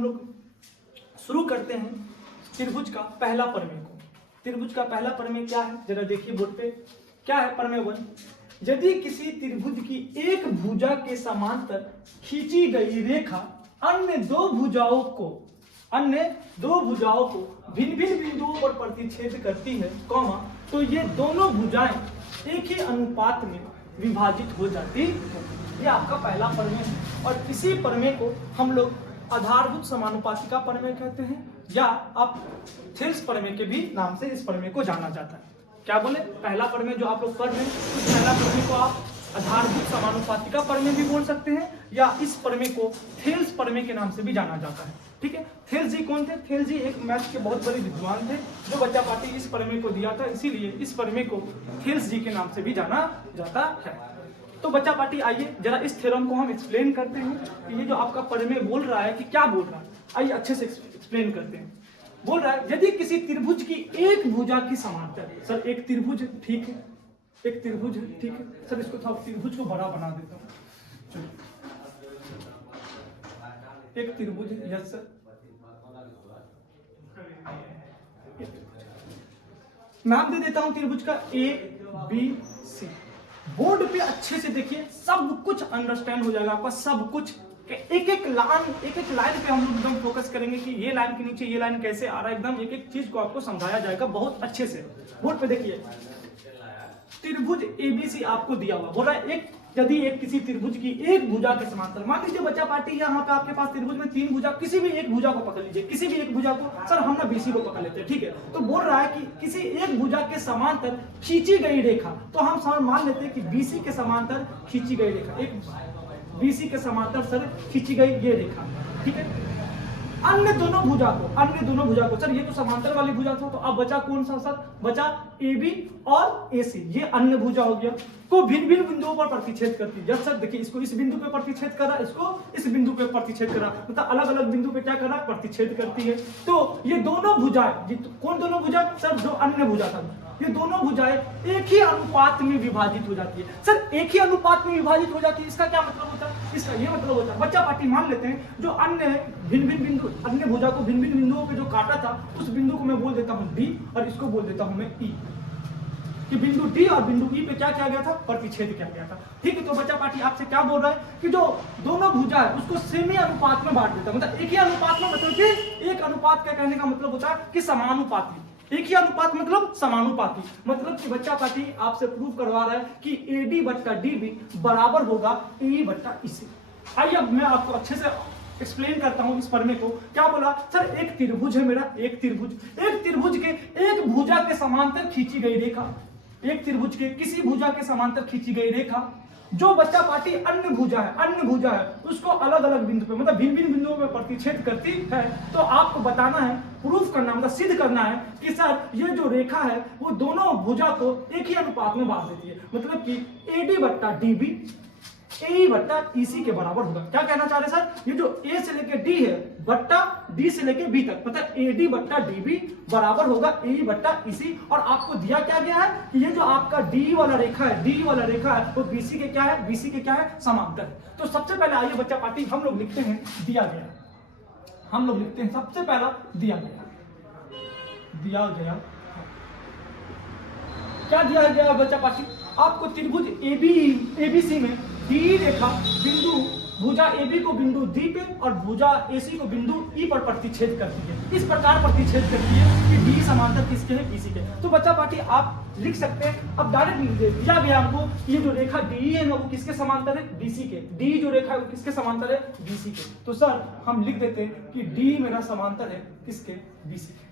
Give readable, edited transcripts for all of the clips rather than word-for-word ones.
हम लोग शुरू करते हैं त्रिभुज का पहला प्रमेय को। त्रिभुज का पहला प्रमेय क्या है, जरा देखिए बोर्ड पे। क्या है प्रमेय 1? यदि किसी त्रिभुज की एक भुजा के समांतर खींची गई रेखा अन्य दो भुजाओं को भिन्न भिन्न बिंदुओं पर प्रतिच्छेद करती है, तो ये दोनों भुजाएं एक ही अनुपात में विभाजित हो जाती है। ये आपका पहला प्रमेय है और इसी प्रमेय को हम लोग आधारभूत समानुपातिका प्रमेय कहते हैं, या आप थेल्स प्रमेय के भी नाम से इस प्रमेय को जाना जाता है। क्या बोले? पहला प्रमेय जो आप लोग पढ़ रहे हैं, उस पहला प्रमेय को आप आधारभूत समानुपातिका प्रमेय भी बोल सकते हैं, या इस प्रमेय को थेल्स प्रमेय के नाम से भी जाना जाता है। ठीक है। थेल्स जी कौन थे? थेल्स जी एक मैथ के बहुत बड़े विद्वान थे जो बच्चा पार्टी इस प्रमेय को दिया था, इसीलिए इस प्रमेय को थेल्स जी के नाम से भी जाना जाता है। तो बच्चा पार्टी आइए जरा इस थ्योरम को हम एक्सप्लेन करते हैं कि ये जो आपका प्रमेय बोल रहा है कि क्या बोल रहा है, आइए अच्छे से एक्सप्लेन करते हैं। बोल रहा है यदि किसी त्रिभुज की एक भुजा की समांतर, सर एक त्रिभुज ठीक है, एक त्रिभुज ठीक है सर, इसको थोड़ा त्रिभुज को बड़ा बना देता हूँ। एक त्रिभुज, यस सर, नाम दे देता हूं त्रिभुज का ABC। बोर्ड पे अच्छे से देखिए, सब कुछ अंडरस्टैंड हो जाएगा आपका, सब कुछ। एक एक लाइन पे हम लोग एकदम फोकस करेंगे कि ये लाइन के नीचे ये लाइन कैसे आ रहा है, एकदम एक एक चीज को आपको समझाया जाएगा बहुत अच्छे से। बोर्ड पे देखिए, त्रिभुज ABC आपको दिया हुआ, बोल रहा है यदि किसी त्रिभुज की एक भुजा के समांतर, मान लीजिए बच्चा पार्टी यहाँ पे आपके पास त्रिभुज में तीन भुजा, किसी भी एक भुजा को पकड़ लीजिए, किसी भी एक भुजा को, सर हम ना BC को पकड़ लेते हैं, ठीक है। तो बोल रहा है कि किसी एक भुजा के समांतर खींची गई रेखा, तो हम मान लेते हैं कि BC के समांतर खींची गई रेखा, एक BC के समांतर सर खींची गई ये रेखा, ठीक है। अन्य दोनों भुजा को, सर ये तो समांतर वाली भुजा था, तो अब बचा कौन सा सर? बचा AB और AC, ये अन्य भुजा हो गया, को भिन्न भिन्न बिंदुओं पर प्रतिच्छेद करती है। यस सर, देखिए इसको इस बिंदु पे प्रतिच्छेद करा, इसको इस बिंदु पे प्रतिच्छेद करा, मतलब अलग अलग बिंदु पे क्या करा? प्रतिच्छेद करती है। तो ये दोनों भुजाएं, कौन दोनों भुजा? सर जो अन्य भुजा था, ये दोनों भुजाएं एक ही अनुपात में विभाजित हो जाती है। सर एक ही अनुपात में विभाजित हो जाती है, इसका क्या मतलब होता है? इसका ये मतलब होता है, बच्चा पार्टी मान लेते हैं जो अन्य भिन्न भिन्न बिंदु, अन्य भुजा को भिन्न भिन्न बिंदुओं पे जो काटा था, उस बिंदु को मैं बोल देता हूँ D और इसको बोल देता हूँ मैं E, कि बिंदु D और बिंदु E पे क्या किया गया था? प्रतिच्छेद किया गया था। ठीक है। तो बच्चा पार्टी आपसे क्या बोल रहा है कि जो दोनों भुजा है उसको सेमी अनुपात में बांट देता है, मतलब एक ही अनुपात में, मतलब कि एक अनुपात का कहने का मतलब होता है कि समानुपाती, एक ही अनुपात मतलब समानुपाती, मतलब कि बच्चा पार्टी आपसे प्रूव करवा रहा है कि AD बट्टा DB बराबर होगा AE बट्टा EC। आइए अब मैं आपको अच्छे से एक्सप्लेन करता हूं इस प्रमेय को। क्या बोला? सर एक त्रिभुज है मेरा, एक त्रिभुज के एक भुजा के समांतर खींची गई रेखा, एक त्रिभुज के किसी भुजा के समांतर खींची गई रेखा, जो बच्चा पार्टी अन्य भुजा है उसको अलग अलग बिंदु पे, मतलब भिन्न भिन्न बिंदुओं में प्रतिच्छेद करती है। तो आपको बताना है, प्रूफ करना, मतलब सिद्ध करना है कि सर ये जो रेखा है वो दोनों भुजा को एक ही अनुपात में बांट देती है, मतलब कि AD बट्टा DB AE बट्टा EC के बराबर होगा। क्या कहना चाह रहे सर? ये जो A से लेके D है बट्टा D से लेके B तक, मतलब AD बट्टा DB बराबर होगा AE बट्टा EC। और आपको दिया क्या गया है कि ये जो आपका D वाला रेखा है वो BC के क्या है? BC के क्या है? समांतर है। तो सबसे पहले आइए बच्चा पार्टी हम लोग लिखते हैं दिया गया, हम लोग लिखते हैं सबसे पहला दिया गया क्या दिया गया बच्चा पार्टी? आपको त्रिभुज ABC में D रेखा बिंदु भुजा AB को बिंदु D पे और भुजा AC को बिंदु E पर प्रतिच्छेद करती है, इस प्रकार प्रतिच्छेद करती है कि D समांतर किसके है? BC के। तो बच्चा पार्टी आप लिख सकते हैं, अब डायरेक्ट दिया गया हमको ये जो रेखा DE है ना वो किसके समांतर है? BC के। D जो रेखा है वो किसके समांतर है? BC के। तो सर हम लिख देते हैं कि D मेरा समांतर है किसके? BC के।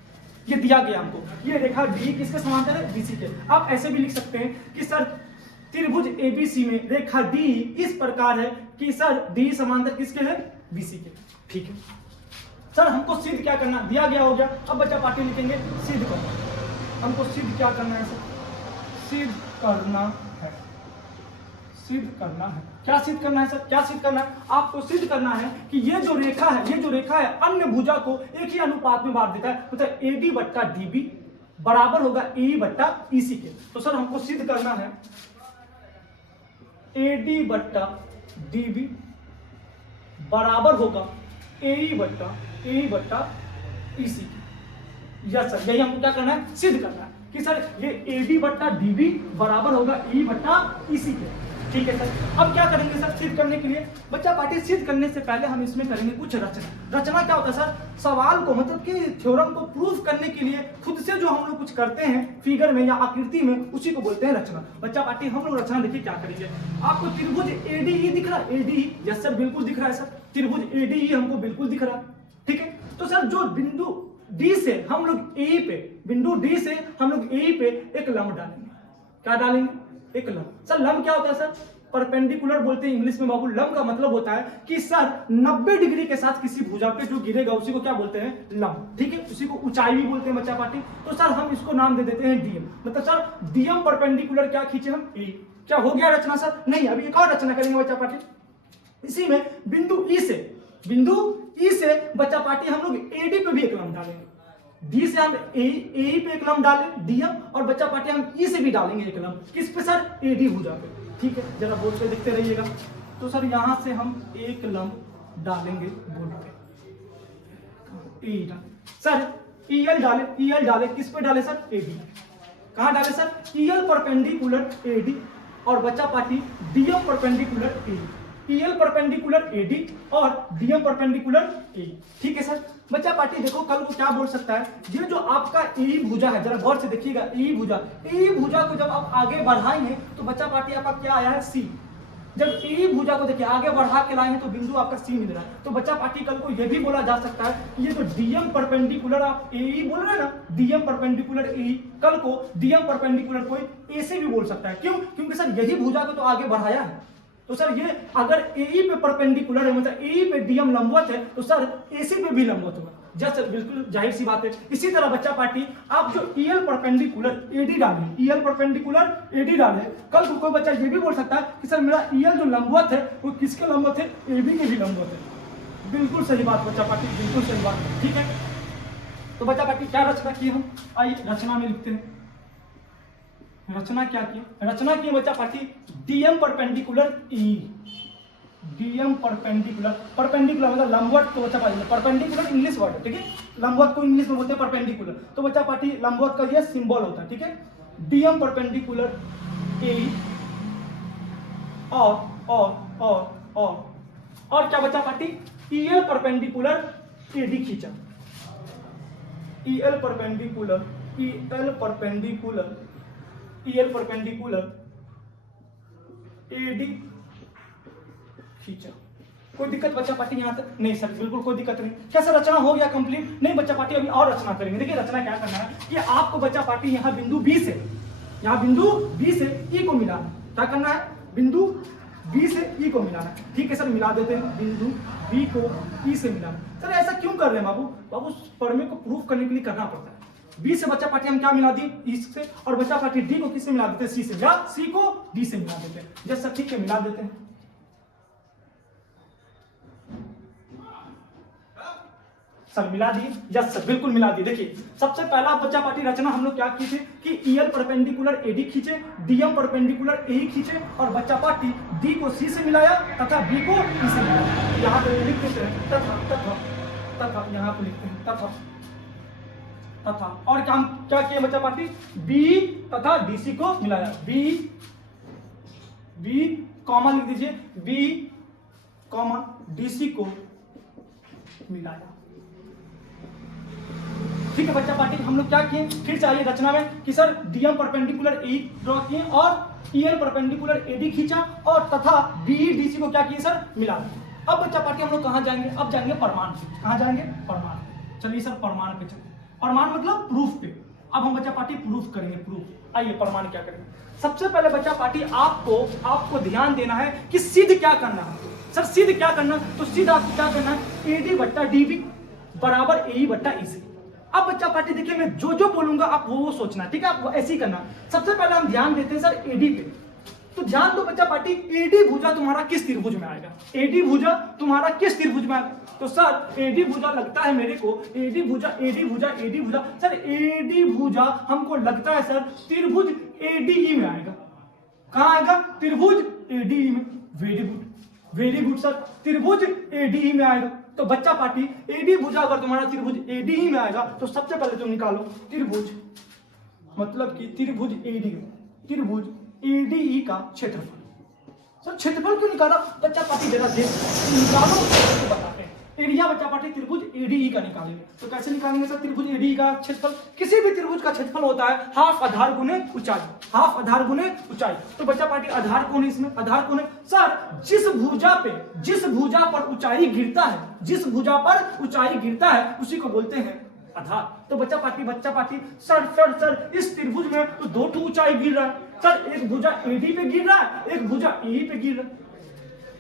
ये दिया गया हमको, ये रेखा D किसके समांतर है? BC के। आप ऐसे भी लिख सकते हैं कि सर त्रिभुज ABC में रेखा D इस प्रकार है कि सर D समांतर किसके है? BC के। ठीक है सर, हमको सिद्ध क्या करना? दिया गया हो गया। अब बच्चा पार्टी लिखेंगे सिद्ध करना। हमको सिद्ध क्या करना है सर? सिद्ध करना है। क्या सिद्ध करना है सर? क्या सिद्ध करना है? आपको सिद्ध करना है कि ये जो रेखा है अन्य भुजा को एक ही अनुपात में बांट देता है, मतलब AD बट्टा DB बराबर होगा AE बट्टा EC के। तो सर हमको सिद्ध करना है AD बट्टा DB बराबर होगा ए बट्टा ईसी की। यस सर, यही हमको क्या करना है, सिद्ध करना है कि सर ये AB बट्टा DB बराबर होगा E बट्टा ईसी के। ठीक है सर, अब क्या करेंगे सर सिद्ध करने के लिए, बच्चा पार्टी सिद्ध करने से पहले हम इसमें करेंगे कुछ रचना। रचना क्या होता है सर, सवाल को मतलब कि थ्योरम को प्रूफ करने के लिए खुद से जो हम लोग कुछ करते हैं फिगर में या आकृति में, उसी को बोलते हैं रचना। बच्चा पार्टी हम लोग रचना देखिए क्या करेंगे, आपको त्रिभुज ADE दिख रहा है, ADE, यस सर बिल्कुल दिख रहा है सर, त्रिभुज ADE हमको बिल्कुल दिख रहा है। ठीक है, तो सर जो बिंदु D से हम लोग A पे, बिंदु D से हम लोग A पे एक लंब डालेंगे। क्या डालेंगे, एक लंब। सर लंब क्या होता है सर, परपेंडिकुलर बोलते हैं इंग्लिश में बाबू। लंब का मतलब होता है कि सर 90 डिग्री के साथ किसी भुजा पे जो गिरेगा उसी को क्या बोलते हैं, लंब। ठीक है, उसी को ऊंचाई भी बोलते हैं बच्चा पार्टी। तो सर हम इसको नाम दे देते हैं DM, मतलब सर DM परपेंडिकुलर क्या खींचे हम, A। क्या हो गया रचना सर, नहीं अभी एक और रचना करेंगे बच्चा पार्टी। इसी में बिंदु E से बच्चा पार्टी हम लोग AD पे भी एक लंब डालेंगे। D से हम AE पे एक लंब डालें DM, और बच्चा पार्टी हम E से भी डालेंगे एक लंब। किस पे सर, AD भुजा पे। ठीक है, जरा बोर्ड पे देखते रहिएगा। तो सर यहां से हम एक लंब डालेंगे बोर्ड पे, E डालें सर, EL डाले, किस पे डाले सर, AD। कहां डाले सर, EL परपेंडिकुलर AD, और बच्चा party DM perpendicular AE। EL perpendicular AD और DM परपेंडिकुलर AE। ठीक है सर, बच्चा पार्टी देखो कल को क्या बोल सकता है, ये जो आपका E भुजा है, जरा गौर से देखिएगा, E भुजा को जब आप आगे बढ़ाएंगे तो बच्चा पार्टी आपका क्या आया है, C। जब E भुजा को देखिए आगे बढ़ा के लाएंगे तो बिंदु आपका C मिल रहा है। तो बच्चा पार्टी कल को यह भी बोला जा सकता है, ये जो DM परपेंडिकुलर आप AE बोल रहे हैं ना, DM परपेंडिकुलर AE, कल को DM परपेंडिकुलर कोई A से भी बोल सकता है। क्यों, क्योंकि सर यही भुजा को तो आगे बढ़ाया है। तो सर ये अगर AE पे परपेंडिकुलर है, मतलब AE पे DM लंबवत है, तो सर AC पे भी लंबवत होगा। जस्ट सर बिल्कुल जाहिर सी बात है। इसी तरह बच्चा पार्टी आप जो EL परपेंडिकुलर AD डालें, EL परपेंडिकुलर AD डालें, कल को कोई बच्चा ये भी बोल सकता है कि सर मेरा EL जो लंबवत है वो किसके लंबवत है, AB के भी लंबवत है। बिल्कुल सही बात बच्चा पार्टी, बिल्कुल सही बात। ठीक है, तो बच्चा पार्टी क्या रचना की हम, आइए रचना में लिखते हैं। रचना क्या की, रचना की बच्चा party DM perpendicular E, DM perpendicular मतलब लंबवत। तो बच्चा पार्टी परपेंडिकुलर इंग्लिश वर्ड है, ठीक है, लंबवत को इंग्लिश में बोलते हैं परपेंडिकुलर। तो बच्चा पार्टी लंबवत का ये सिंबल होता है। ठीक है, DM परपेंडिकुलर AE और क्या बच्चा पार्टी, EL परपेंडिकुलर AD खींचा, EL परपेंडिकुलर AD खींचा। कोई दिक्कत बच्चा पार्टी यहां तक, नहीं सर बिल्कुल कोई दिक्कत नहीं। क्या सर रचना हो गया कंप्लीट, नहीं बच्चा पार्टी अभी और रचना करेंगे। देखिए रचना क्या करना है कि आपको बच्चा पार्टी यहां बिंदु B से E को मिलाना। क्या करना है, बिंदु B से E को मिलाना। ठीक है सर, मिला देते हैं, बिंदु B को E से मिलाना। सर ऐसा क्यों कर रहे हैं बाबू, प्रमेय को प्रूफ करने के लिए करना पड़ता है। B से बच्चा पार्टी हम क्या मिला दिए, E से, और बच्चा पार्टी D को किससे मिला देते हैं, C से, या C को D से मिला देते हैं। जैसे सर ठीक है मिला देते हैं। सर मिला दिए, यस सर बिल्कुल मिला दिए। देखिए सबसे पहला बच्चा पार्टी रचना हम लोग क्या की थी कि EL परपेंडिकुलर AD खींचे, DM परपेंडिकुलर AE खींचे, और बच्चा पार्टी D को C से मिलाया तथा B को E से मिलाया। यहाँ पे लिख देते हैं तथा यहाँ पे लिखते हैं तथा। और काम क्या किया बच्चा पार्टी, B तथा DC को मिलाया, B कॉमा लिख दीजिए, B कॉमा DC को मिलाया। ठीक है बच्चा पार्टी, हम लोग क्या किए, फिर चाहिए रचना में कि sir DM perpendicular AE draw किए और EL परपेंडिकुलर AD खींचा, और तथा BE DC को क्या किए सर, मिला दिया। अब बच्चा पार्टी हम लोग कहां जाएंगे, अब जाएंगे प्रमाण पे। कहां जाएंगे, प्रमाण। चलिए सर प्रमाण पे चलिए, प्रमाण मतलब प्रूफ पे। अब हम बच्चा पार्टी प्रूफ करेंगे, प्रूफ। आइए प्रमाण क्या करेंगे। सबसे पहले बच्चा पार्टी आपको ध्यान देना है कि सिद्ध क्या करना है। सर सिद्ध क्या करना, तो सिद्ध आपको क्या करना है, AD बट्टा DB बराबर AE बट्टा EC। अब बच्चा पार्टी देखिए मैं जो बोलूंगा आप वो सोचना, ठीक है, आप ऐसे ही करना। सबसे पहले हम ध्यान देते हैं सर AD पे। तो ध्यान दो बच्चा पार्टी, AD भुजा तुम्हारा किस त्रिभुज में आएगा, AD भुजा तुम्हारा किस त्रिभुज में आएगा। तो सर AD भुजा लगता है मेरे को, AD भुजा सर AD भुजा हमको लगता है सर त्रिभुज ADE में आएगा। कहां आएगा, त्रिभुज ADE में। वेरी गुड सर, त्रिभुज ADE में आएगा। तो बच्चा पार्टी एडी भुजा अगर तुम्हारा त्रिभुज एडी ही में आएगा तो सबसे पहले तुम निकालो त्रिभुज, मतलब कि त्रिभुज एडी का क्षेत्रफल। सर क्षेत्रफल क्यों निकाला? बच्चा पार्टी जरा देख निकालो तो बताते हैं। एरिया बच्चा पार्टी त्रिभुज एडी का निकालेंगे। तो कैसे निकालेंगे सर त्रिभुज एडी का क्षेत्रफल? किसी भी त्रिभुज का क्षेत्रफल होता है हाफ आधार गुने ऊंचाई, हाफ आधार गुने ऊंचाई। तो बच्चा पार्टी आधार कौन है इसमें? आधार कौन है सर? जिस भुजा पर ऊंचाई गिरता है, जिस भुजा पर ऊंचाई गिरता है उसी को बोलते हैं आधार। तो बच्चा पार्टी सर इस त्रिभुज में तो दो टू ऊंचाई गिर रहा है सर, एक भुजा एडी पे गिर रहा है, एक भुजा ई पे गिर रहा है।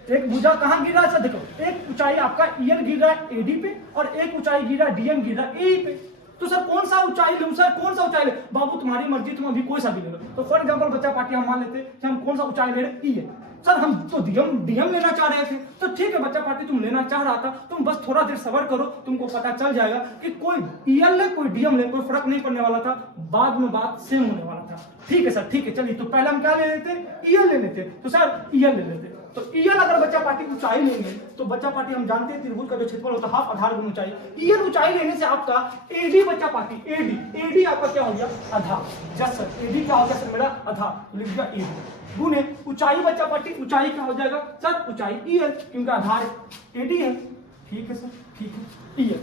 एक भुजा कहां गिर रहा है सर? देखो एक ऊंचाई आपका ईएल गिर रहा है एडी पे और एक ऊंचाई गिर रहा है डीएम गिर रहा है ए पे। तो सर कौन सा ऊंचाई ले सर? कौन सा ऊंचाई ले? बाबू तुम्हारी मर्जी, तुम अभी कोई सा भी ले लो। तो फॉर एग्जांपल बच्चा पार्टी हम मान लेते कि हम कौन सा ऊंचाई ले रहे? ई है सर, हम तो डीएम लेना चाह रहे थे। तो ठीक है बच्चा पार्टी तुम लेना चाह रहा था, तुम बस थोड़ा देर सब्र करो, तुमको पता चल जाएगा कि कोई ईएल ले कोई डीएम ले, कोई फर्क नहीं पड़ने वाला था, बाद में बात सेम होने वाला था। ठीक है सर, ठीक है चलिए। तो पहले हम क्या ले लेते? ईएल ले लेते। तो सर ईएल ले लेते। तो ईएल अगर बच्चा पार्टी ऊंचाई लेंगे तो बच्चा पार्टी हम जानते हैं त्रिभुज का जो क्षेत्रफल होता है हाफ आधार गुना ऊंचाई। ईएल ऊंचाई लेने से आपका एडी बच्चा पार्टी एडी आपका क्या हो गया? आधार। जस्ट सर एडी क्या हो गया सर मेरा? आधार। लिख दिया एडी गुने ऊंचाई बच्चा पार्टी, ऊंचाई क्या हो जाएगा सर? ऊंचाई ईएल, क्योंकि आधार एडी है। ठीक है सर, ठीक है ईएल,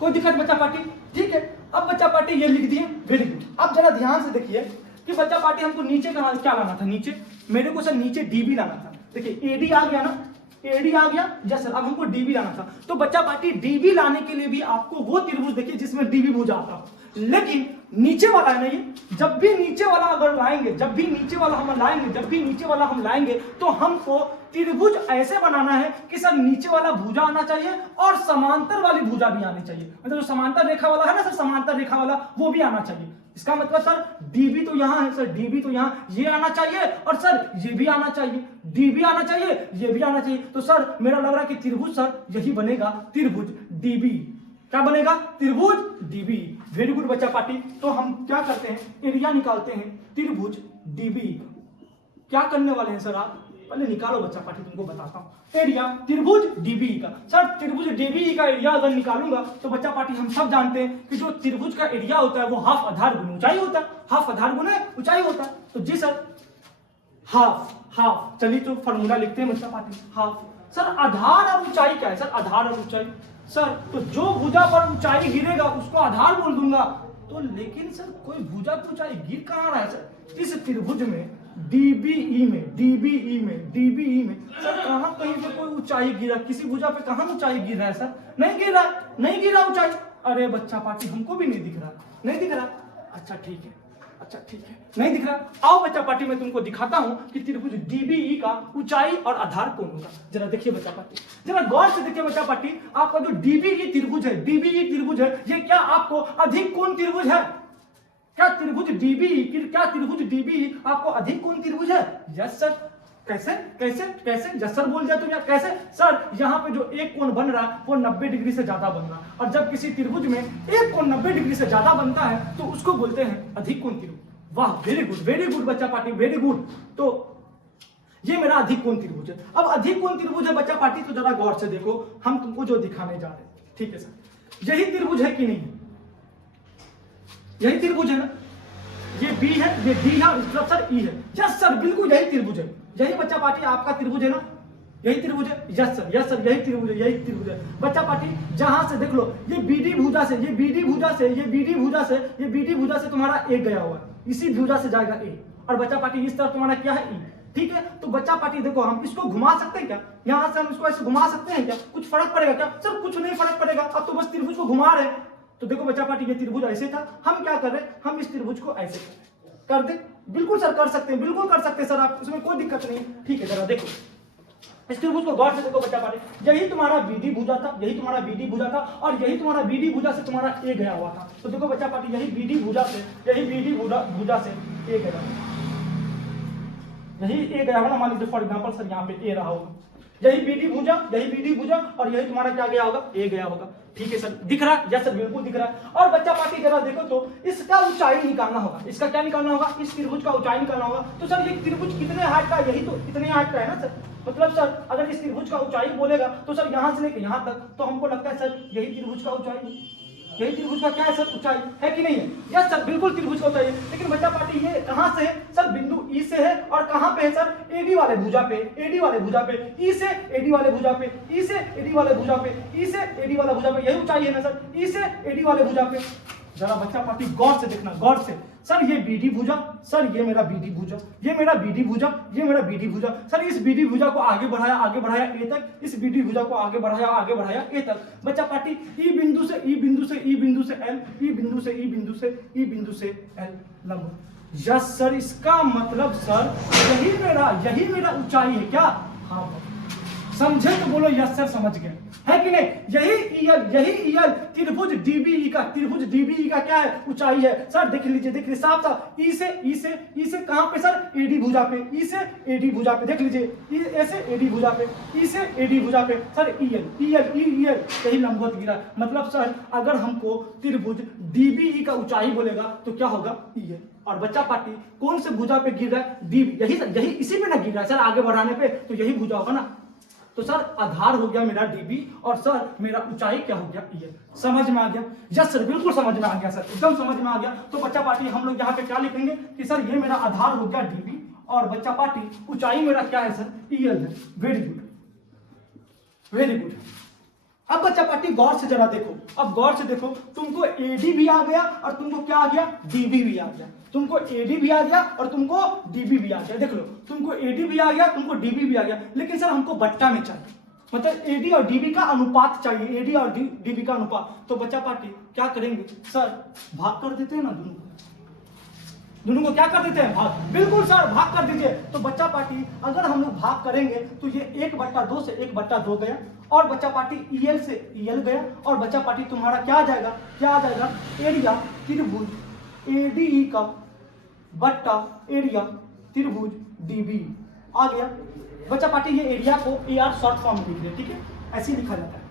कोई दिक्कत बच्चा पार्टी? ठीक है। अब बच्चा पार्टी ये लिख दिए, वेरी गुड। अब जरा ध्यान से देखिए कि बच्चा पार्टी हमको नीचे का क्या लाना था? नीचे मेरे को सर नीचे डीबी लाना था। देखिए एडी आ गया ना, एडी आ गया जैसे अब हमको डीबी लाना था। तो बच्चा पार्टी डीबी लाने के लिए भी आपको वो त्रिभुज देखिए जिसमें डीबी भुजा आता हो, लेकिन नीचे वाला है ना ये, जब भी नीचे वाला अगर लाएंगे, जब भी नीचे वाला हम लाएंगे तो हमको त्रिभुज ऐसे बनाना है कि सर नीचे वाला भुजा आना चाहिए और समांतर वाली भुजा भी आनी चाहिए। मतलब जो समांतर रेखा वाला है ना सर, समांतर रेखा वाला वो भी आना चाहिए। इसका मतलब सर डीबी तो यहाँ है सर, डीबी तो यहाँ, ये आना चाहिए और सर ये भी आना चाहिए, डीबी आना चाहिए, ये भी आना चाहिए। तो सर मेरा लग रहा है कि त्रिभुज सर यही बनेगा, त्रिभुज डीबी। क्या बनेगा? त्रिभुज डीबी। वेरी गुड बच्चा पार्टी। तो हम क्या करते हैं? एरिया निकालते हैं त्रिभुज डीबी। क्या करने वाले हैं सर आप? पहले निकालो बच्चा पार्टी, तुमको बताता हूं। एरिया त्रिभुज डीबी का। सर त्रिभुज डीबी का एरिया अगर निकालूंगा तो बच्चा पार्टी हम सब जानते हैं कि जो त्रिभुज का एरिया होता है वो हाफ आधार गुने ऊंचाई होता है, हाफ आधार गुने ऊंचाई होता है। तो जी सर हाफ चलिए तो फॉर्मूला लिखते हैं बच्चा पार्टी, हाफ। सर आधार और ऊंचाई क्या है सर? आधार और ऊंचाई सर, तो जो भुजा पर ऊंचाई गिरेगा उसको आधार बोल दूंगा। तो लेकिन सर कोई भुजा की ऊंचाई गिर कहां रहा है सर? इस त्रिभुज में डीबीई में सर कहां कहीं पे कोई ऊंचाई गिरा? किसी भुजा पे कहां ऊंचाई गिर रहा है सर? नहीं गिर रहा, नहीं गिरा ऊंचाई। अरे बच्चा पार्टी हमको भी नहीं दिख रहा, नहीं दिख रहा। अच्छा ठीक है, अच्छा ठीक है, नहीं दिख रहा। आओ बच्चा पार्टी मैं तुमको दिखाता हूं कि त्रिभुज डीबीई का ऊंचाई और आधार कौन होगा। जरा देखिए बच्चा पार्टी, जरा गौर से देखिए बच्चा पार्टी। आपका जो डीबीई त्रिभुज है, डीबीई त्रिभुज है, ये क्या आपको अधिक कोण त्रिभुज है? क्या त्रिभुज डीबीई आपको अधिक कोण त्रिभुज है? Yes sir. कैसे कैसे कैसे? जस सर बोल जाए तो यार कैसे? सर यहाँ पे जो एक कोण बन रहा है वो 90 डिग्री से ज्यादा बन रहा है, और जब किसी त्रिभुज में एक कोण 90 डिग्री से ज्यादा बनता है तो उसको बोलते हैं अधिक कोण त्रिभुज। वाह वेरी गुड बच्चा पार्टी, वेरी गुड। तो ये मेरा अधिक कोण त्रिभुज है। अब अधिक कोण त्रिभुज है बच्चा पार्टी, तो जरा गौर से देखो, हम तुमको जो दिखाने जा रहे हैं, ठीक है सर, यही त्रिभुज है कि नहीं? यही त्रिभुज है ना? ये बी है, ये डी है और इस तरफ सर ई है। यस सर, बिल्कुल यही त्रिभुज है। यही बच्चा पार्टी आपका त्रिभुज है ना? यही त्रिभुज है। यस सर यही त्रिभुज है, यही त्रिभुज है बच्चा पार्टी। जहां से देख लो, ये बीडी भुजा से, ये बीडी भुजा से, ये बीडी भुजा से, ये बीडी भुजा से तुम्हारा ए गया हुआ है, इसी भुजा से जाएगा ए, और बच्चा पार्टी इस तरफ तुम्हारा क्या है? ई। ठीक है, तो बच्चा पार्टी देखो, हम इसको घुमा सकते हैं क्या? यहां से हम इसको ऐसे घुमा सकते हैं क्या? कुछ फर्क पड़ेगा क्या? सर कुछ नहीं फर्क पड़ेगा, अब तो बस त्रिभुज को घुमा रहे हैं। तो देखो बच्चा पार्टी, ये त्रिभुज ऐसे था, हम क्या कर रहे हैं? हम इस त्रिभुज को ऐसे कर दे। बिल्कुल सर कर सकते हैं, बिल्कुल कर सकते हैं सर, आप उसमें कोई दिक्कत नहीं। ठीक है, जरा देखो इस त्रिभुज को गौर से देखो बच्चा पार्टी। यही तुम्हारा बीडी भुजा था, यही तुम्हारा बीडी भुजा था, और यही तुम्हारा बीडी भुजा से तुम्हारा ए गया हुआ था। तो देखो बच्चा पार्टी, यही बीडी भुजा से, यही बीडी भुजा से ए गया, यही ए गया होगा। मान लीजिए फॉर एग्जांपल सर यहाँ पे ए रहा होगा, यही बीडी भुजा, यही बीडी भुजा, और यही तुम्हारा क्या गया होगा? ए गया होगा। ठीक है सर, दिख रहा है? यस सर, बिल्कुल दिख रहा है। और बच्चा पार्टी जरा देखो तो इसका ऊंचाई निकालना होगा। इसका क्या निकालना होगा? इस त्रिभुज का ऊंचाई निकालना होगा। तो सर ये त्रिभुज कितने हाइट का? यही तो इतने हाइट का है ना सर, मतलब सर अगर इस त्रिभुज का ऊंचाई बोलेगा तो सर यहाँ से लेके यहाँ तक, तो हमको लगता है सर यही त्रिभुज का ऊंचाई है, यही त्रिभुज का क्या है सर ऊंचाई है कि नहीं है? यस सर बिल्कुल त्रिभुज का ऊंचाई है। लेकिन बच्चा पार्टी ये कहाँ से है सर? बिंदु ई से है और कहाँ पे है सर? एडी वाले भुजा पे, एडी वाले भुजा पे, ई से एडी वाले भुजा पे, ई से एडी वाले भुजा पे, ई से एडी वाला भुजा पे, यही ऊंचाई है ना सर? ई से एडी वाले भुजा पे। जरा बच्चा पार्टी गौर से देखना, गौर से। सर ये बीडी भुजा, सर ये मेरा बीडी भुजा, ये मेरा बीडी भुजा, ये मेरा बीडी भुजा। सर इस बीडी भुजा को आगे बढ़ाया ए तक, इस बीडी भुजा को आगे बढ़ाया ए तक। बच्चा पार्टी ई बिंदु से ई बिंदु से ई बिंदु से एल, ई बिंदु से ई बिंदु से ई बिंदु से एल लंब। यस सर इसका मतलब सर यही मेरा ऊंचाई है क्या? हाँ समझे तो बोलो यस सर समझ गए, है कि नहीं? यही ईएल त्रिभुज डीबीई का क्या है? ऊंचाई है। सर देख लीजिए साफ साफ, ई से कहां पे सर? एडी भुजा पे, ई से एडी भुजा पे, देख लीजिए ई ऐसे एडी भुजा पे, ई से एडी भुजा पे। सर ईएल यही लंबवत गिरा। मतलब सर अगर हमको त्रिभुज डीबीई का ऊंचाई बोलेगा तो क्या होगा? ईएल। और बच्चा पार्टी कौन से भुजा पे गिर रहा है? डीबी। यही इसी पे ना गिर रहा है सर, आगे बढ़ाने पे, तो यही भुजा होगा ना। तो सर आधार हो गया मेरा डीबी और सर मेरा ऊंचाई क्या हो गया? ये समझ में आ गया? यस सर बिल्कुल समझ में आ गया सर, एकदम समझ में आ गया। तो बच्चा पार्टी हम लोग यहाँ पे क्या लिखेंगे कि सर ये मेरा आधार हो गया डीबी और बच्चा पार्टी ऊंचाई मेरा क्या है सर? ईएल है। Very good, very good. अब बच्चा पार्टी गौर से जरा देखो, अब गौर से देखो, तुमको एडी भी आ गया और तुमको क्या आ गया? डीबी भी आ गया। तुमको एडी भी आ गया और तुमको डीबी भी आ गया। देख लो, तुमको एडी भी आ गया, तुमको डीबी भी आ गया। लेकिन सर हमको बट्टा में चाहिए, मतलब एडी और डीबी का अनुपात चाहिए, एडी और डीबी का अनुपात। तो बच्चा पार्टी क्या करेंगे सर? भाग कर देते हैं ना दोनों को क्या कर देते हैं? भाग। बिल्कुल सर भाग कर दीजिए। तो बच्चा पार्टी अगर हम लोग भाग करेंगे तो ये 1/2 से 1/2 गया और बच्चा पार्टी ईएल से ईएल गया और बच्चा पार्टी तुम्हारा क्या आ जाएगा? क्या आ जाएगा? एरिया त्रिभुज एडीई का बट्टा एरिया त्रिभुज डीबी आ गया। बच्चा पार्टी ये एरिया को एआर शॉर्ट फॉर्म में लिख रहे, ठीक है, ऐसे ही लिखा जाता है।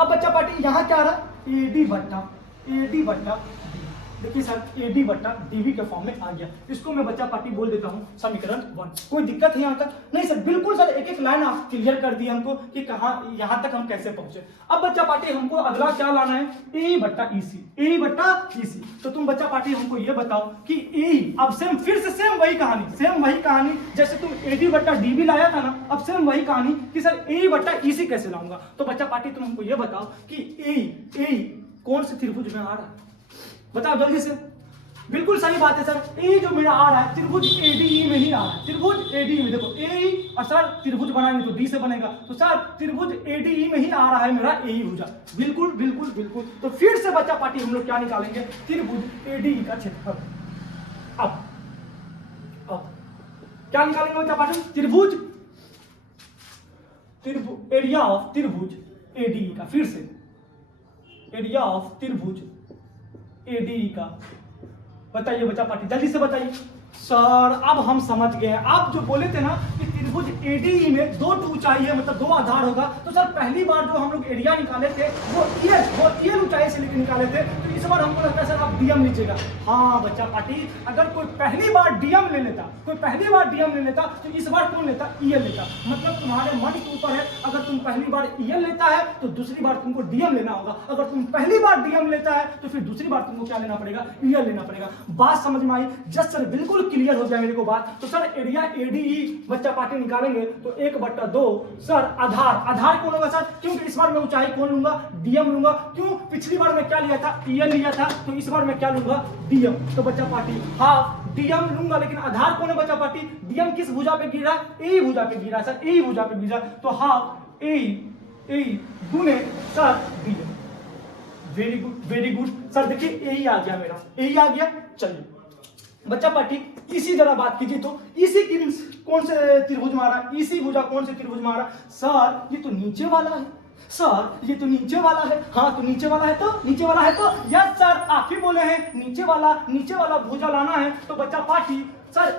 अब बच्चा पार्टी यहाँ क्या आ रहा है? एडी बट्टा डी। देखिए सर एडी बट्टा डीवी के फॉर्म में आ गया। इसको मैं बच्चा पार्टी बोल देता हूँ समीकरण 1। कोई दिक्कत है यहाँ तक? नहीं सर बिल्कुल सर, एक लाइन आप क्लियर कर दी हमको कि कहाँ यहाँ तक हम कैसे पहुंचे। अब बच्चा पार्टी हमको अगला क्या लाना है? ए बट्टा ईसी। तो तुम बच्चा पार्टी हमको ये बताओ कि ए, अब फिर से सेम वही कहानी जैसे तुम एडी बट्टा डीबी लाया था ना, अब सेम वही कहानी कि सर ए बट्टा ईसी कैसे लाऊंगा। तो बच्चा पार्टी तुम हमको ये बताओ कि ए कौन से त्रिभुज में आ रहा है? बताओ जल्दी से। बिल्कुल सही बात है सर, ए जो मेरा आ रहा है त्रिभुज एडीई में ही आ रहा है, त्रिभुज एडीई में। देखो ए और सर त्रिभुज बनाएंगे तो डी से बनेगा, तो सर त्रिभुज एडीई में ही आ रहा है मेरा एई भुजा। बिल्कुल बिल्कुल बिल्कुल। तो फिर से बच्चा पार्टी हम लोग क्या निकालेंगे? त्रिभुज एडीई का क्षेत्रफल। अब क्या निकालेंगे बच्चा पार्टी? त्रिभुज एरिया ऑफ त्रिभुज एडीई का। फिर से एरिया ऑफ त्रिभुज एडीई का बताइए बच्चा पार्टी, जल्दी से बताइए। सर अब हम समझ गए। आप जो बोले थे ना कि त्रिभुज एडीई में 2 ऊंचाई है, मतलब 2 आधार होगा, तो सर पहली बार जो हम लोग एरिया निकाले थे वो ईएल ऊंचाई से लेकर निकाले थे। तो इस बार हमको लगता है सर आप डीएम लीजिएगा। हाँ बच्चा पार्टी, अगर कोई पहली बार डीएम ले लेता तो इस बार कौन लेता? ईएल लेता। मतलब तुम्हारे मन के ऊपर है, अगर तुम पहली बार ईएल लेता है तो दूसरी बार तुमको डीएम लेना होगा, अगर तुम पहली बार डीएम लेता है तो फिर दूसरी बार तुमको क्या लेना पड़ेगा? ईएल लेना पड़ेगा। बात समझ में आई? जस्ट सर बिल्कुल क्लियर हो गया मेरे को बात। तो सर एरिया एडीई बच्चा पार्टी निकालेंगे तो 1/2 सर आधार कौन होगा सर? क्योंकि इस बार मैं ऊंचाई कौन लूंगा? डीएम लूंगा। क्यों? पिछली बार मैं क्या लिया था? ईएल लिया था, तो इस बार मैं क्या लूंगा? डीएम। तो बच्चा पार्टी हाफ डीएम लूंगा, लेकिन आधार कौन है बच्चा पार्टी? डीएम किस भुजा पे गिरा? ए भुजा पे गिरा सर, ए भुजा पे गिरा। तो हाफ ए गुने sir DM. Very good sir. देखिए यही आ गया मेरा, यही आ गया। चलिए बच्चा पार्टी इसी जरा बात कीजिए। तो इसी कौन से त्रिभुज मारा? इसी भुजा कौन से त्रिभुज मारा? सर ये तो नीचे वाला है, सर ये तो नीचे वाला है। हाँ तो नीचे वाला है तो यस सर आप ही बोले हैं नीचे वाला भुजा लाना है। तो बच्चा पार्टी सर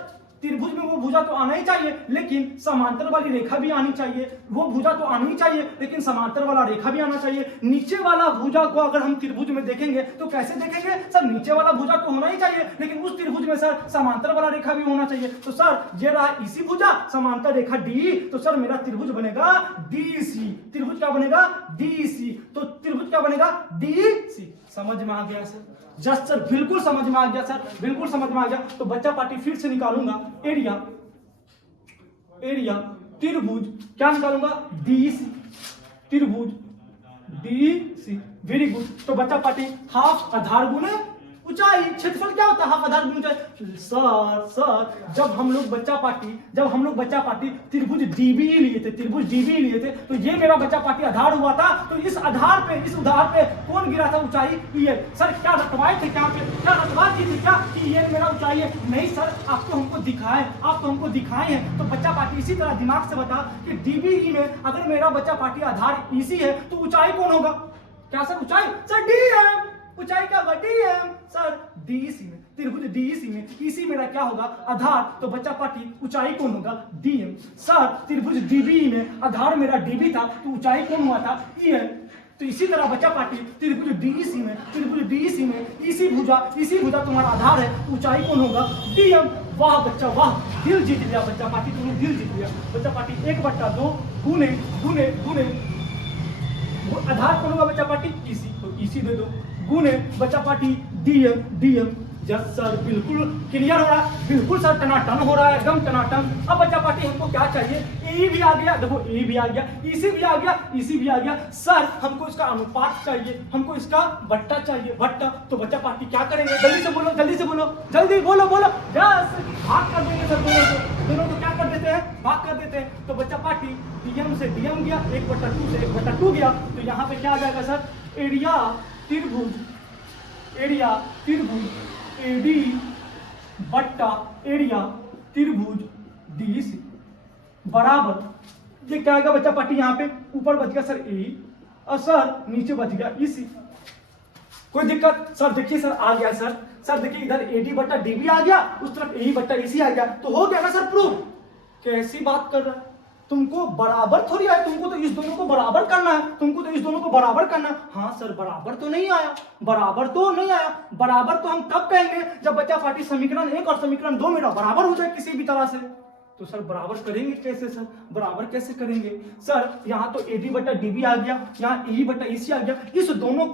त्रिभुज में वो भुजा तो आना ही चाहिए, लेकिन समांतर वाली रेखा भी आनी चाहिए। वो भुजा तो आनी ही चाहिए, लेकिन समांतर वाला रेखा भी आना चाहिए। नीचे वाला भुजा को अगर हम त्रिभुज में देखेंगे तो कैसे देखेंगे सर? नीचे वाला भुजा तो होना ही चाहिए, लेकिन उस त्रिभुज में सर समांतर वाला रेखा भी होना चाहिए। तो सर ये रहा इसी भुजा, समांतर रेखा डी, तो सर मेरा त्रिभुज बनेगा डीसी। त्रिभुज क्या बनेगा? डीसी। तो त्रिभुज क्या बनेगा? डीसी। समझ में आ गया सर? जस्ट सर बिल्कुल समझ में आ गया सर, बिल्कुल समझ में आ गया। तो बच्चा पार्टी फिर से निकालूंगा एरिया, एरिया त्रिभुज क्या निकालूंगा? डीसी, त्रिभुज डीसी। Very good. तो बच्चा पार्टी हाफ आधार गुणे ऊंचाई, क्षेत्रफल क्या होता है? हाफ आधार गुणे ऊंचाई। सर जब हम लोग बच्चा पार्टी त्रिभुज डीबी लिए थे, त्रिभुज डीबी लिए थे, तो ये मेरा बच्चा पार्टी आधार हुआ था। तो इस आधार पे, इस उधार पे कौन गिरा था? ऊंचाई ईएल। सर क्या रटवाए थे? क्या रटवा दी थी क्या कि ईएल मेरा ऊंचाई है? नहीं सर, आप तो हमको दिखाए हैं। तो बच्चा पार्टी इसी तरह दिमाग से बता कि डीबी में अगर मेरा बच्चा पार्टी आधार ईसी है तो ऊंचाई कौन होगा? क्या सर? ऊंचाई सर डीएम। ऊंचाई क्या होगा? डीएम। सर डीसी में, त्रिभुज डीसी में ईसी मेरा क्या होगा? आधार। तो बच्चा पार्टी ऊंचाई कौन होगा? डीएम। सर त्रिभुज डीबी में आधार मेरा डीबी था, तो ऊंचाई कौन हुआ था? ईएल। तो इसी तरह बच्चा पार्टी त्रिभुज डीसी में इसी भुजा तुम्हारा आधार है, तो ऊंचाई कौन होगा? डीएम। वाह बच्चा वाह, दिल जीत लिया बच्चा पार्टी, तुमने दिल जीत लिया। बच्चा पार्टी 1/2 गुने गुने गुने आधार कौन होगा बच्चा पार्टी? ईसी। तो ईसी दे दो गुने बच्चा पार्टी डीएम। जस सर बिल्कुल क्लियर हो रहा है, बिल्कुल सर टनाटन हो रहा है, एकदम टनाटन। अब बच्चा पार्टी हमको क्या चाहिए? ए भी आ गया, देखो ए भी आ गया, ईसी भी आ गया, ईसी भी आ गया। सर हमको इसका अनुपात चाहिए, हमको इसका बट्टा चाहिए, बट्टा। तो बच्चा पार्टी क्या करेंगे? जल्दी से बोलो, जल्दी बोलो। जस भाग कर देंगे सर दोनों को क्या कर देते हैं? भाग कर देते हैं। तो बच्चा पार्टी डीएम से डीएम गया, 1/2 से 1/2 गया। तो यहाँ पे क्या आ जाएगा सर? एरिया त्रिभुज एडी बट्टा एरिया त्रिभुज डीसी बराबर, ये क्या आएगा बच्चा पार्टी? यहाँ पे ऊपर बच गया सर ए और सर नीचे बच गया ईसी। कोई दिक्कत? सर देखिए सर आ गया सर देखिए इधर एडी बट्टा डीबी आ गया, उस तरफ ए बट्टा ईसी आ गया, तो हो गया ना सर प्रूफ। कैसी बात कर रहा है? तुमको बराबर थोड़ी आया, तुमको तो इस दोनों को बराबर करना है, हाँ सर बराबर तो नहीं आया, बराबर तो हम तब कहेंगे जब बच्चा पार्टी समीकरण 1 और समीकरण 2 मेरा बराबर हो जाए किसी भी तरह से। तो सर बराबर करेंगे कैसे? सर बराबर कैसे करेंगे? सर यहाँ तो एडी बट्टा डीबी आ गया, यहाँ ई बट्टा ईसी आ गया, इस दोनों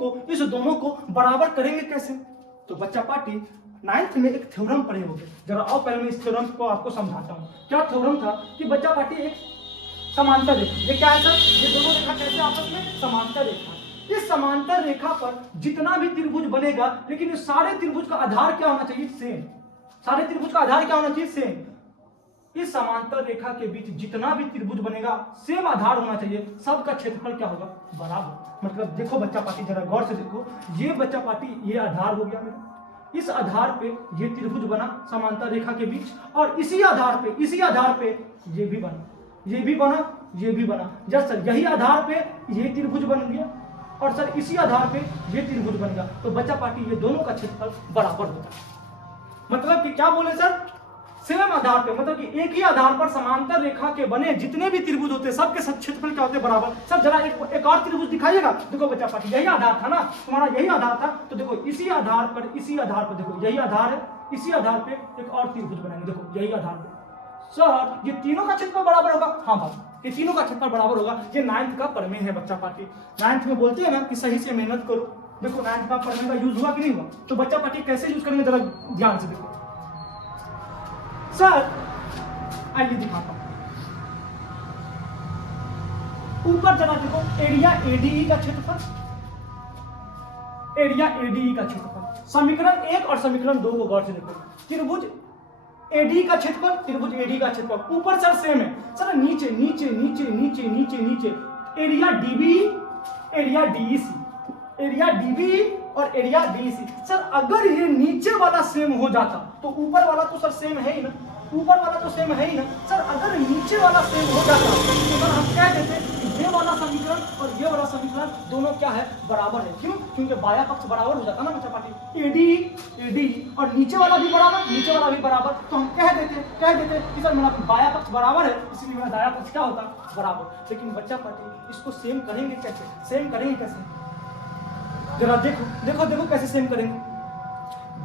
को बराबर करेंगे कैसे? तो बच्चा पार्टी 9th में एक थ्योरम पढ़े होंगे, जरा आओ पहले मैं इस थ्योरम को आपको समझाता हूँ। क्या थ्योरम था कि बच्चा पार्टी एक समांतर रेखा, ये क्या है सर? ये दोनों रेखा कैसे आपस में? समांतर रेखा। इस समांतर रेखा पर जितना भी त्रिभुज बनेगा, लेकिन इस सारे त्रिभुज का आधार क्या होना चाहिए? सेम। सारे त्रिभुज का आधार क्या होना चाहिए? सेम। इस समांतर रेखा के बीच जितना भी त्रिभुज बनेगा सेम आधार होना चाहिए, सबका क्षेत्रफल क्या होगा? बराबर। मतलब देखो बच्चा पार्टी जरा गौर से देखो, ये बच्चा पार्टी ये आधार हो गया मेरा, इस आधार पे ये त्रिभुज बना समांतर रेखा के बीच, और इसी आधार पे ये भी बना, ये भी बना। जब सर यही आधार पे ये त्रिभुज बन गया और सर इसी आधार पे ये त्रिभुज बन गया, तो बच्चा पार्टी ये दोनों का क्षेत्रफल बराबर होता है। मतलब कि क्या बोले सर? सेम आधार पे, मतलब कि एक ही आधार पर समांतर रेखा के बने जितने भी त्रिभुज होते हैं सबके सब क्षेत्रफल क्या होते हैं? बराबर। सर जरा एक और त्रिभुज दिखाइएगा। देखो बच्चा पार्टी यही आधार था ना तुम्हारा, यही आधार था, तो देखो इसी आधार पर देखो यही आधार है, इसी आधार पे एक और त्रिभुज बनाएंगे, देखो यही आधार पे। सर ये तीनों का क्षेत्रफल बराबर होगा? हाँ बात, ये तीनों का क्षेत्रफल बराबर होगा। ये 9th का प्रमेय है बच्चा पार्टी। 9th में बोलते हैं ना कि सही से मेहनत करो। देखो 9th का प्रमेय का यूज हुआ कि नहीं हुआ? तो बच्चा पार्टी कैसे यूज करेंगे जरा ध्यान से देखो। सर आइए दिखाता हूं, ऊपर जरा देखो, एरिया एडीई का क्षेत्रफल, समीकरण 1 और समीकरण 2 को गौर से देखो। त्रिभुज एडी का क्षेत्रफल, ऊपर सर सेम है, सर नीचे एरिया डीबी, एरिया डीबी और एरिया डीसी। सर अगर ये नीचे वाला सेम हो जाता तो ऊपर वाला तो सर सेम है ही ना, सर अगर नीचे वाला सेम हो जाता तो सर हम कह देते कि ये ये वाला समीकरण और ये वाला समीकरण दोनों क्या है, बराबर है। क्यों? क्योंकि बाया पक्ष बराबर हो जाता ना बच्चा पार्टी, एडी और नीचे वाला भी बराबर, नीचे वाला भी बराबर, तो हम कह देते कि सर मेरा बाया पक्ष बराबर है, इसलिए मेरा दाया पक्ष क्या होता, बराबर। लेकिन बच्चा पार्टी इसको सेम करेंगे कैसे, सेम करेंगे कैसे, जरा देखो कैसे सेम करेंगे।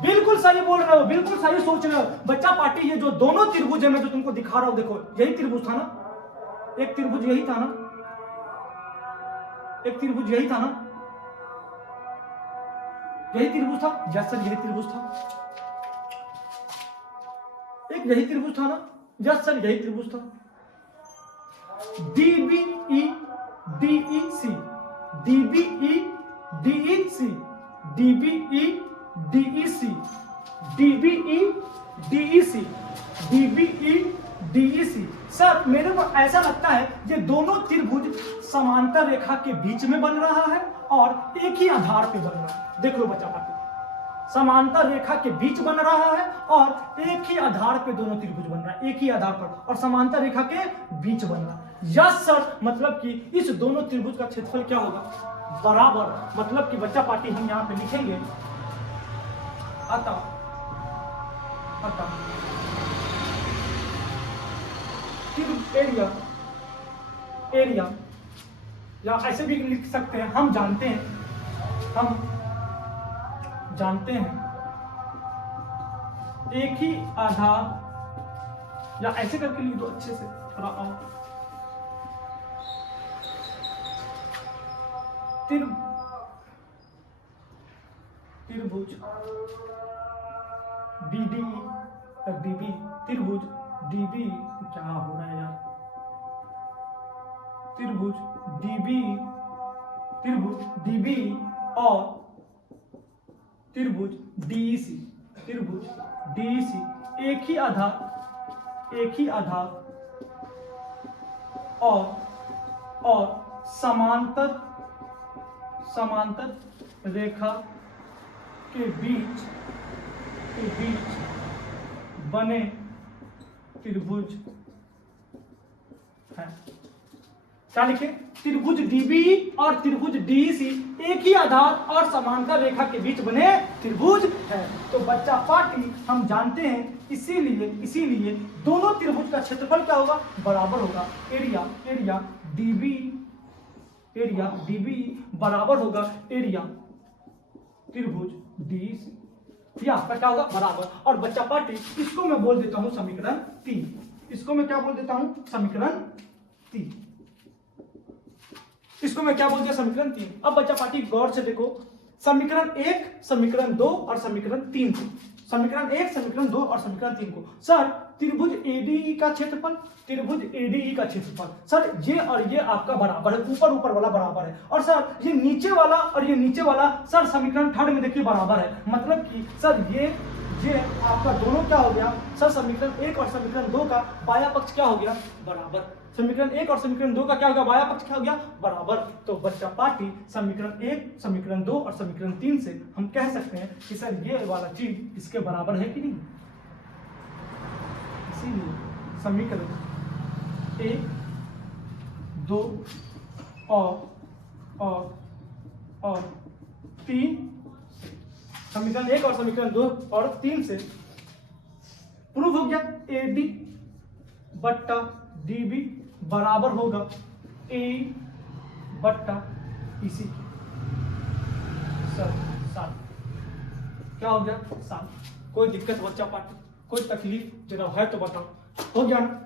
बिल्कुल सही बोल रहे हो, बिल्कुल सही सोच रहे हो बच्चा पार्टी। ये जो दोनों त्रिभुज है मैं जो तुमको दिखा रहा हूं, देखो यही त्रिभुज था ना, एक त्रिभुज यही था ना, एक त्रिभुज यही था ना, यही त्रिभुज था। यस सर यही त्रिभुज था, एक यही त्रिभुज था ना। यस सर यही त्रिभुज था। DBE DEC DBE DEC DBE DEC DBE DEC DBE DEC। Sir मेरे को ऐसा लगता है ये दोनों त्रिभुज समांतर रेखा के बीच में बन रहा है और एक ही आधार पे बन रहा है। देख लो बच्चा पार्टी, समांतर रेखा के बीच बन रहा है और एक ही आधार पे दोनों त्रिभुज बन रहा है, एक ही आधार पर और समांतर रेखा के बीच बन रहा है। यस सर, मतलब कि इस दोनों त्रिभुज का क्षेत्रफल क्या होगा, बराबर। मतलब कि बच्चा पार्टी हम यहां पे लिखेंगे अतः एरिया या ऐसे भी लिख सकते हैं, हम जानते हैं एक ही आधार, या ऐसे करके लिख दो अच्छे से थोड़ा और, त्रिभुज DB त्रिभुज DB, क्या हो रहा है यार, त्रिभुज DB और त्रिभुज DEC एक ही आधार और समांतर रेखा के बीच बने त्रिभुज है। क्या लिखे, त्रिभुज DB और त्रिभुज DEC एक ही आधार और समांतर रेखा के बीच बने त्रिभुज है। तो बच्चा पार्टी हम जानते हैं, इसीलिए दोनों त्रिभुज का क्षेत्रफल क्या होगा, बराबर होगा। एरिया DB बराबर होगा एरिया त्रिभुज DEC, या क्या होगा, बराबर। और बच्चा पार्टी इसको मैं बोल देता हूं समीकरण 3, इसको मैं क्या बोल देता हूं, समीकरण 3, इसको मैं क्या बोल दिया, समीकरण 3। अब बच्चा पार्टी गौर से देखो, समीकरण 1, समीकरण 2 और समीकरण 3 को, समीकरण 1, समीकरण 2 और समीकरण 3 को सर त्रिभुज ADE का क्षेत्रफल, सर ये और ये आपका बराबर है, ऊपर वाला बराबर है, और सर ये नीचे वाला और ये नीचे वाला सर समीकरण 3 में देखिए बराबर है। मतलब कि सर ये आपका दोनों क्या हो गया सर, समीकरण 1 और समीकरण 2 का बाया पक्ष क्या हो गया, बराबर। समीकरण 1 और समीकरण 2 का क्या हो गया, बाया पक्ष क्या हो गया, बराबर। तो बच्चा पार्टी समीकरण 1, समीकरण 2 और समीकरण 3 से हम कह सकते हैं कि सर ये वाला चीज इसके बराबर है कि नहीं। इसीलिए समीकरण 1, 2 और 3, समीकरण 1 और समीकरण 2 और 3 से प्रूफ हो गया AD बट्टा DB बराबर होगा AE बट्टा EC। सर 7 क्या हो गया, 7। कोई दिक्कत बच्चा पार्टी, कोई तकलीफ जरा है तो बताओ, हो गया ना।